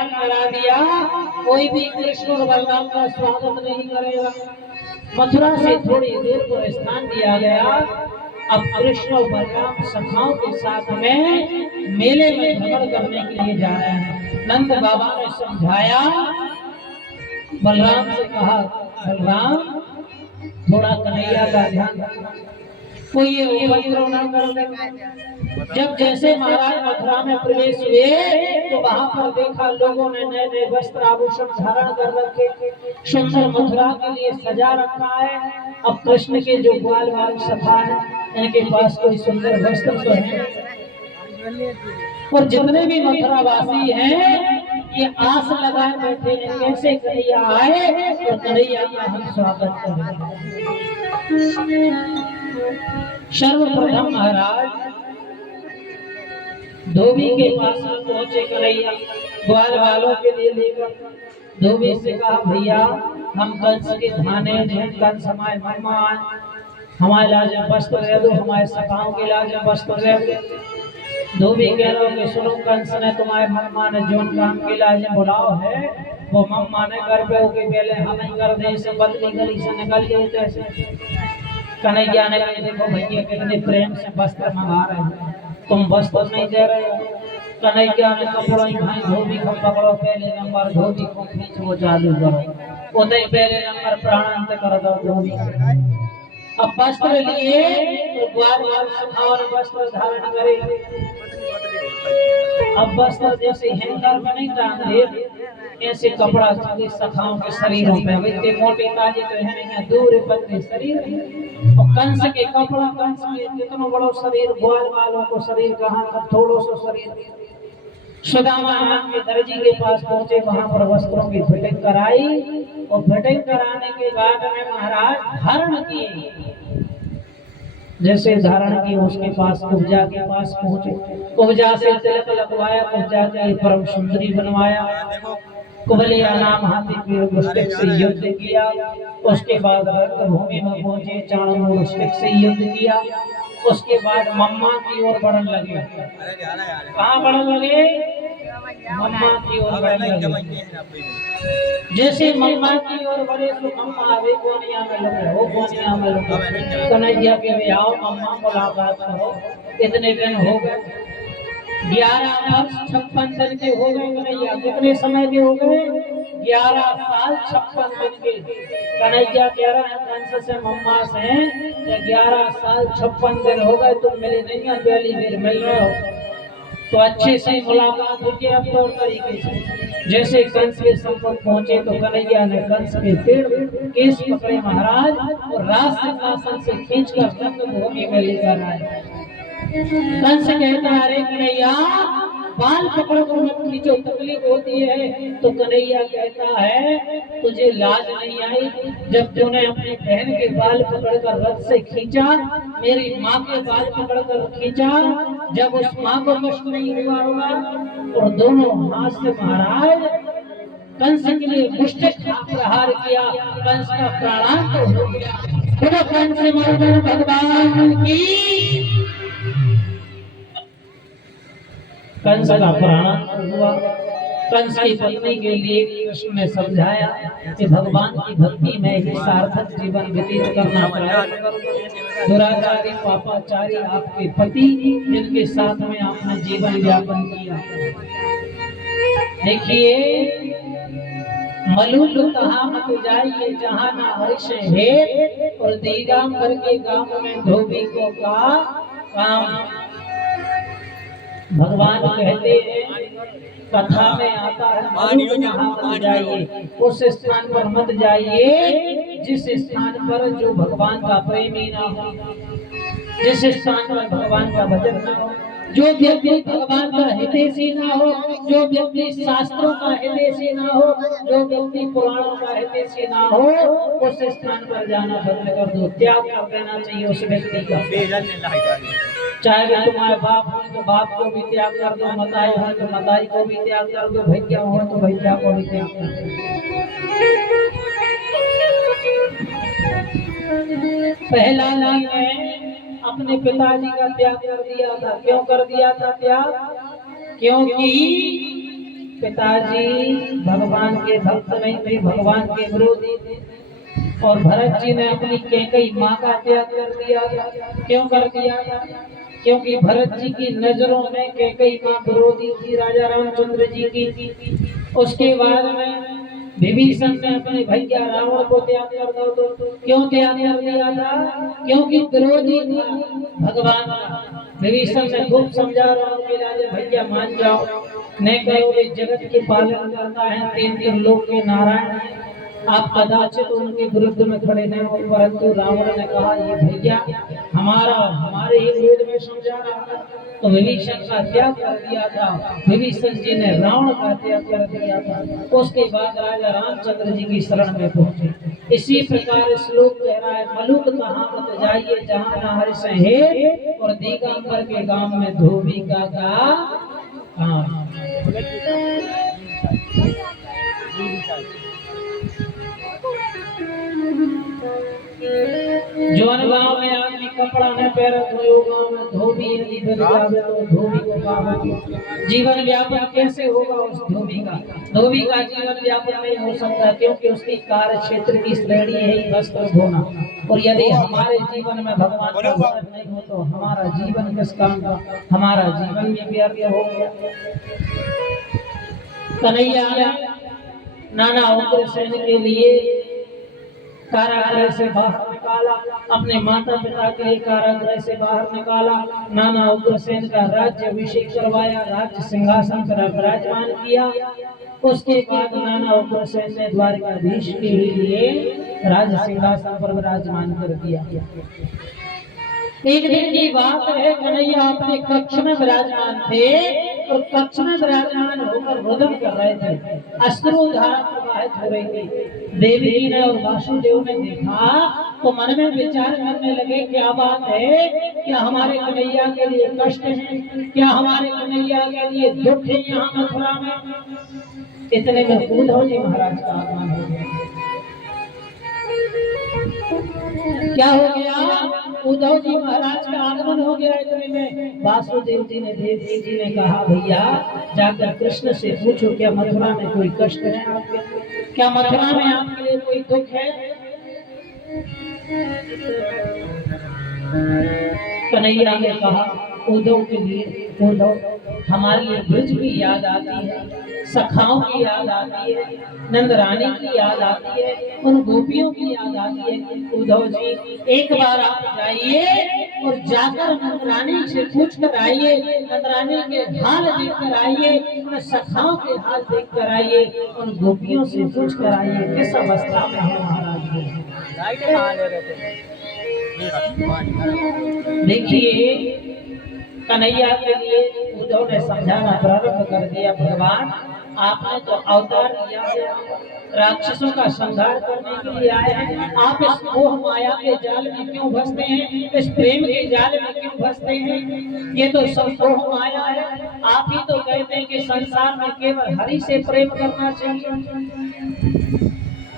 ऐलान करा दिया, कोई भी कृष्ण और बलराम का स्वागत नहीं करेगा। मथुरा से थोड़ी दूर पर स्थान दिया गया। अब कृष्ण और बलराम सखाओं के साथ में मेले में भ्रमण करने के लिए जा रहे हैं। नंद बाबा ने समझाया, बलराम से कहा, बलराम थोड़ा कन्हैया का ध्यान रखना, कोई ये उपद्रव न कर दे। जब जैसे महाराज मथुरा में प्रवेश हुए तो वहां पर देखा लोगों ने नए नए वस्त्र आभूषण धारण कर रखे, सुंदर मथुरा के लिए सजा रखा है। अब कृष्ण के जो ग्वाल वाल सखा है, इनके पास कोई सुंदर वस्त्र तो है, और जितने भी मथुरा वासी हैं ये आस लगाए बैठे हैं कैसे कन्हैया आए और कन्हैया का हम स्वागत करें। सर्वप्रथम महाराज धोबी के पास पहुंचे कन्हैया, ग्वाल वालों के लिए लेकर। धोबी से कहा, भैया हम कंस के धाने हैं, कंस हमारे मम्मा आए, हमारे लाज में वस्त्र दे दो, हमारे सखाओं के लाज में वस्त्र दे दो। धोबी कह रहा कि सुनो, कंस ने तुम्हारे मम्मा ने जोन काम के लाज में बुलाओ है, वो मम्मा ने कर पे होके पहले हम ही कर दे, से बदली गली से निकल गए। जैसे कन्हैया ने कहा, देखो भैया कितने प्रेम से वस्त्र मंगा रहे हैं, तुम वस्त्र नहीं दे रहे हो। कन्हैया ने कपड़ा ही भाई धोबी को पकड़ो, पहले नंबर धोबी को खींच वो चालू करो, उदय पहले नंबर प्राणांत कर दो धोबी से। अब वस्त्र लिए तो ग्वाल वाल सखाओं वस्त्र धारण करे। अब वस्त्र जैसे हैंगर में नहीं टांगे, ऐसे कपड़ा सखाओं के शरीरों में, इतने मोटे ताजे तो है नहीं, दूर पतले शरीर। और कंस के कपड़ा, कंस के कितना बड़ो शरीर, ग्वाल वालों को शरीर कहाँ का, थोड़ो सो शरीर। सुदामा नाम के दर्जी के पास पहुंचे, वहां पर वस्त्रों की फिटिंग कराई, और फिटिंग कराने के बाद में महाराज धारण किए। जैसे धारण की उसके पास कुब्जा के पास पहुंचे, कुब्जा से तिलक लगवाया, कुब्जा के परम सुंदरी बनवाया, कुबलिया नाम हाथी के मुष्टिक से युद्ध किया। उसके बाद रणभूमि में पहुंचे, चाणूर मुष्टिक से युद्ध किया। उसके बाद मम्मा की ओर बढ़ने लगे। कहाँ बढ़ने लगे? मम्मा की ओर बढ़ने लगे। जैसे मम्मा की ओर बढ़े तो मम्मा वे कोनिया में लगे, वो कोनिया में लगे। कन्हैया के वे आओ मम्मा मुलाकात करो, इतने दिन हो गए, 11 वर्ष 56 दिन के हो गए कन्हैया। कितने समय के हो गए? 11 साल 56 दिन के। कन्हैया कह रहा है कंस से मम्मा से 11 साल 56 दिन हो गए, तुम मिले नहीं है, पहली बार मिल रहे हो, तो अच्छे से मुलाकात होगी। अब तौर तरीके से जैसे कंस के सम्मुख पहुंचे तो कन्हैया ने कंस के पेड़ केस पकड़े महाराज, और राज सिंहासन से खींचकर रंगभूमि में लेकर आए। कंस कहता है, अरे कन्हैया बाल पकड़ कर मत खींचो, तकलीफ होती है। तो कन्हैया कहता है, तुझे लाज नहीं आई जब तूने अपनी बहन के बाल पकड़कर रथ से खींचा, मेरी माँ के बाल पकड़कर खींचा, जब उस माँ को कष्ट नहीं हुआ होगा। और दोनों हाथ से महाराज कंस के लिए मुष्टिक प्रहार किया, कंस का प्राणांत हो गया। कंस मर्दन भगवान की, कंस का प्राणांत हुआ। कंस की पत्नी के लिए कृष्ण ने समझाया कि भगवान की भक्ति में ही सार्थक जीवन व्यतीत करना पड़ेगा। दुराचारी पापाचारी आपके पति, जिनके साथ में आपने जीवन यापन किया, देखिए मलूल कहा मत जाइए जहाँ ना हर्ष है, और दिगंबर के गांव में धोबी को का काम। भगवान कहते हैं, कथा में आता है, मलूल कहा मत जाइए, उस स्थान पर मत जाइए जिस स्थान पर जो भगवान का प्रेमी ना हो, जिस स्थान पर भगवान का भजन ना हो, जो व्यक्ति भगवान का हितैषी ना हो, जो व्यक्ति शास्त्रों का हितैषी ना हो, जो व्यक्ति पुराणों का हितैषी ना हो, उस स्थान पर जाना बंद कर दो, त्याग कर देना चाहिए उस व्यक्ति का। चाहे तुम्हारे बाप हो तो बाप को भी त्याग कर दो, मताई हो तो मताई को भी त्याग कर दो, भैया हो तो भैया को भी त्याग कर दो। पहला लाइन है, अपने पिताजी का त्याग कर दिया था। क्यों कर दिया था त्याग? क्योंकि पिताजी भगवान के भक्त नहीं थे, भगवान के विरोधी थे। और भरत जी ने अपनी कैकेयी माँ का त्याग कर दिया था। क्यों कर दिया था? क्योंकि भरत जी की नजरों में कैकेयी माँ विरोधी थी राजा रामचंद्र जी की। उसके बाद में विभीषण ने अपने भैया रावण को त्याग कर दो। क्यों त्याग कर दिया था? क्योंकि विरोधी था भगवान का। विभीषण ने खूब समझा रहा हूँ कि राजा भैया मान जाओ, नहीं करोगे जगत के पालन करता है, तीन त्रिलोक के नारायण है, आप कदाचित उनके विरुद्ध में खड़े नहीं हो। परंतु रावण ने कहा ये भैया हमारे ही विरोध में समझा रहा था, तो विभीषण का त्याग कर दिया था। विभीषण जी ने रावण का त्याग कर दिया था। उसके बाद राजा रामचंद्र जी की शरण में पहुंचे। इसी प्रकार श्लोक कह रहा है, मलुक कहाँ मत जाइए जहाँ न हरि सहे, और दिगंबर के गांव में धोबी का काम। जौन गांव में आदमी कपड़ा न पहनत हो, गांव में धोबी यदि बन जावे तो धोबी को काम जीवन व्यापन कैसे होगा उस धोबी का? धोबी का जीवन व्यापन नहीं हो सकता, क्योंकि उसकी कार्य क्षेत्र की श्रेणी है ही वस्त्र धोना। और यदि हमारे जीवन में भगवान का भजन नहीं हो तो हमारा जीवन किस काम का? हमारा जीवन भी व्यर्थ हो गया। कन्हैया नाना उग्रसेन के लिए कारागृह से बाहर निकाला, अपने माता पिता के लिए कारागृह से बाहर निकाला। नाना उग्रसेन का राज्य अभिषेक करवाया, राज्य सिंहासन पर विराजमान किया। उसके बाद नाना उग्रसेन ने द्वारकाधीश के लिए राज सिंहासन पर विराजमान कर दिया। एक दिन की बात है, कन्हैया अपने कक्ष में विराजमान थे और कक्ष में विराजमान होकर रोदन कर रहे थे, अश्रुधारा प्रवाहित हो रही थी। देवी जी ने और वासुदेव ने देखा तो मन में विचार करने लगे, क्या बात है, क्या हमारे कन्हैया के लिए कष्ट है, क्या हमारे कन्हैया के लिए दुख है यहाँ मथुरा में। इतने में उद्धव जी महाराज का आगमन हो गया। क्या हो गया? उद्धव जी महाराज का आगमन हो गया। इतने में वासुदेव जी ने, देवी जी ने कहा, भैया जाकर कृष्ण से पूछो क्या मथुरा में कोई कष्ट है आपके, क्या मथुरा में आपके लिए कोई दुख है? कन्हैया ने कहा, उद्धव के लिए, उद्धव हमारे लिए ब्रज की याद आती है, सखाओं की याद आती है, नंद रानी की याद आती है, उन गोपियों की याद आती है। उद्धव जी एक बार आप जाइए और जाकर नंद रानी से पूछ कर आइए, नंद रानी के हाल देख कर आइए, उन सखाओं के हाल देख कर आइए, उन गोपियों से पूछ कर आइए किस अवस्था में है महाराज। देखिए कन्हैया के लिए उद्धव ने समझाना प्रारंभ कर दिया, भगवान आपने तो अवतार लिया है, राक्षसों का संहार करने के लिए आए हैं, आप इस मोह माया के जाल में क्यों फंसते हैं, इस प्रेम के जाल में क्यों फंसते हैं? ये तो सब मोह माया है। आप ही तो कहते हैं कि संसार में केवल हरि से प्रेम करना चाहिए।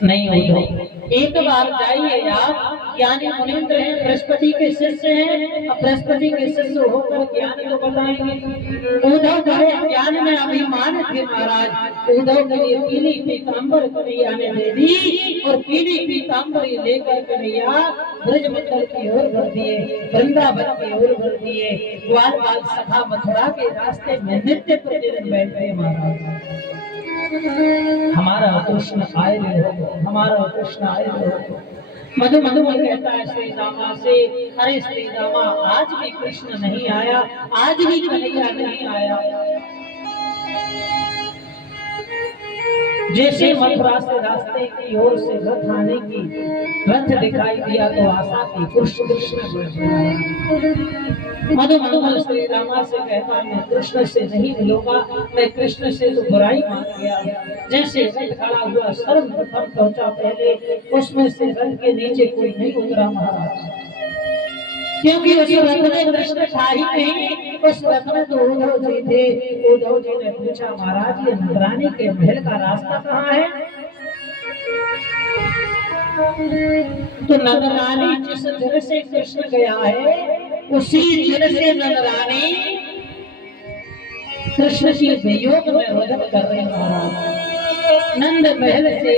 नहीं उद्धव, एक बार जाइए आप, ज्ञानी मुनींद्र हैं, बृहस्पति के शिष्य हैं, अब बृहस्पति के शिष्य होकर ज्ञान तो बताएंगे। उद्धव बड़े ज्ञान में अभिमान थे महाराज। उद्धव के लिए पीली पीताम्बर कन्हैया ने दे दी और पीली पीताम्बरी लेकर कन्हैया ब्रज मंडल की ओर बढ़ दिए, वृंदावन की ओर बढ़ दिए। ग्वाल बाल सभा मथुरा के रास्ते में नित्य प्रतिदिन बैठे महाराज, हमारा कृष्ण आए रहो, हमारा कृष्ण आए रहो। मधु मधु में कहता है श्री रामा से, अरे श्री रामा आज भी कृष्ण नहीं आया, आज भी कन्हैया नहीं आया। जैसे मथुरा से रास्ते की ओर से रथ आने की रथ दिखाई दिया तो आशा थी कृष्ण मधु मधु श्री रामा से कहता मैं कृष्ण से नहीं मिलूंगा, मैं कृष्ण से तो बुराई मान गया। जैसे रथ खड़ा हुआ सर्वप्रथम पहुंचा पहले, उसमें से रथ के नीचे कोई नहीं उतरा महाराज, क्योंकि उस रथ में कृष्ण था ही नहीं, उस रथ में तो उद्धव जी थे। उद्धव जी ने पूछा महाराज ये नंदरानी के महल का रास्ता कहाँ है? तो नंदरानी जिस दिन से कृष्ण गया है उसी दिन से नंदरानी कृष्ण की वियोग में रोदन कर रहे महाराज। नंद महल से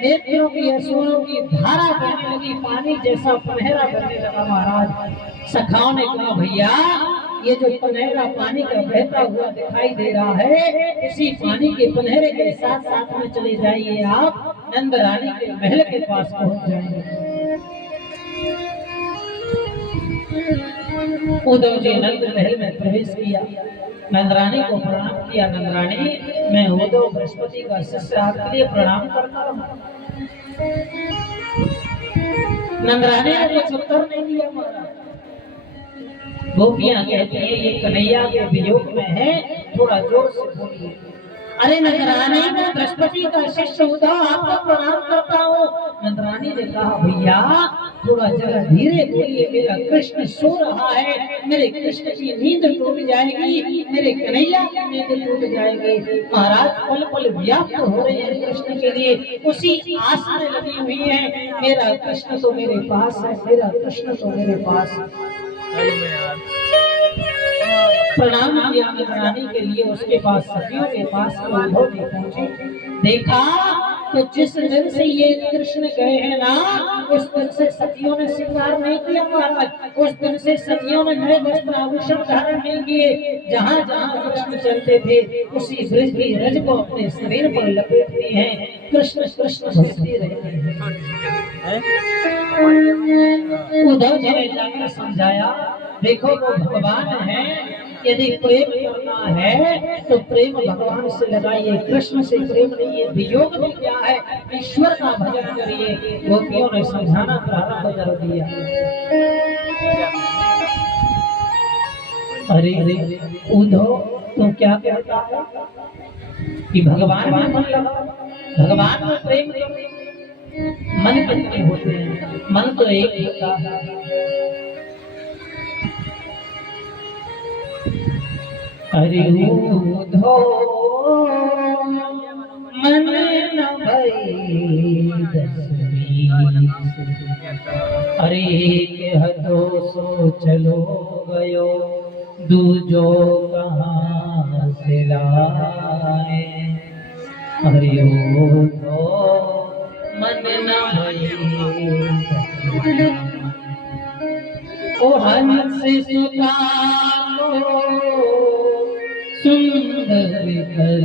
नेत्रों की असूरों की धारा बहने लगी, पानी जैसा पनहरा बहने लगा महाराज। सखाओं ने कहा भैया ये जो पनहरा पानी का बहता हुआ दिखाई दे रहा है, इसी पानी के पनहरे के साथ साथ में चले जाइए, आप नंद रानी के महल के पास पहुंच जाएंगे। उद्धव जी नंद महल में प्रवेश किया, नंदरानी को प्रणाम किया। नंदरानी मैं उद्धव बृहस्पति का शिष्य आपके लिए प्रणाम करता हूँ। नंदरानी ने कुछ उत्तर नहीं दिया महाराज। गोपियां कहती है ये कन्हैया के वियोग में है, थोड़ा जोर से बोलिए। अरे नंदरानी मैं बृहस्पति का शिष्य उद्धव आपको प्रणाम करता हूँ। नंदरानी ने कहा भैया थोड़ा जरा धीरे बोलिए, मेरा कृष्ण सो रहा है, मेरे कृष्ण की नींद टूट जाएगी, मेरे कन्हैया की नींद टूट जाएगी। महाराज पल पल व्याप्त हो रहे हैं कृष्ण के लिए, उसी आस में लगी हुई है। मेरा कृष्ण तो मेरे पास है, मेरा कृष्ण तो मेरे पास है। प्रणाम किया नंदरानी के लिए, उसके पास सखियों के पास उद्धव जी पहुंचे। देखा तो जिस दिन से ये कृष्ण गए हैं ना, उस दिन से सखियों ने श्रृंगार नहीं किया महाराज। उस दिन से सखियों ने नए वस्त्र आभूषण धारण नहीं किए। जहाँ जहाँ कृष्ण चलते थे उसी ब्रज की रज को अपने शरीर पर लपेटते हैं, कृष्ण कृष्ण भजते रहते हैं। उद्धव जी ने जाकर समझाया देखो वो भगवान है, यदि प्रेम करना है तो प्रेम भगवान से लगाइए, कृष्ण से प्रेम नहीं है। वियोग में क्या है, ईश्वर का भजन करिए। गोपियों ने समझाना प्रारंभ कर दिया। अरे उद्धव तुम क्या कहता है कि भगवान में मन लगा, भगवान में प्रेम करो। मन कितने होते हैं, मन तो एक होता है। अरे उद्धव मन न भई दसवीं, अरे हतो सो चलो गयो, दूजो कहाँ से लाए। अरे उद्धव मन न भई ओ हंस सुता सुंदर कर